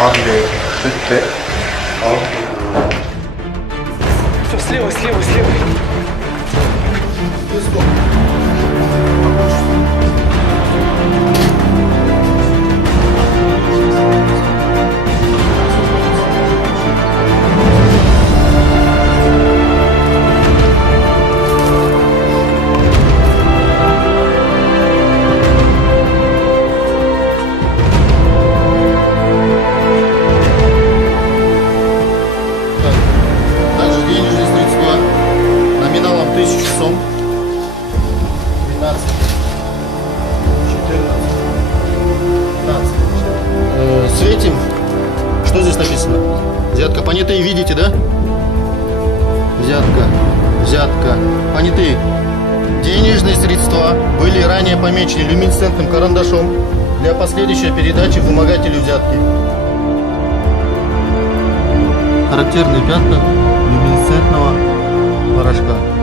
Андрей, ты. Все, слева. Также денежные средства номиналом 1000 сом, 13, 14, 15. Светим. Что здесь написано? Взятка. Понятые видите, да? Взятка. Понятые. Денежные средства были ранее помечены люминесцентным карандашом для последующей передачи вымогателю взятки. Характерные пятна люминесцентного порошка.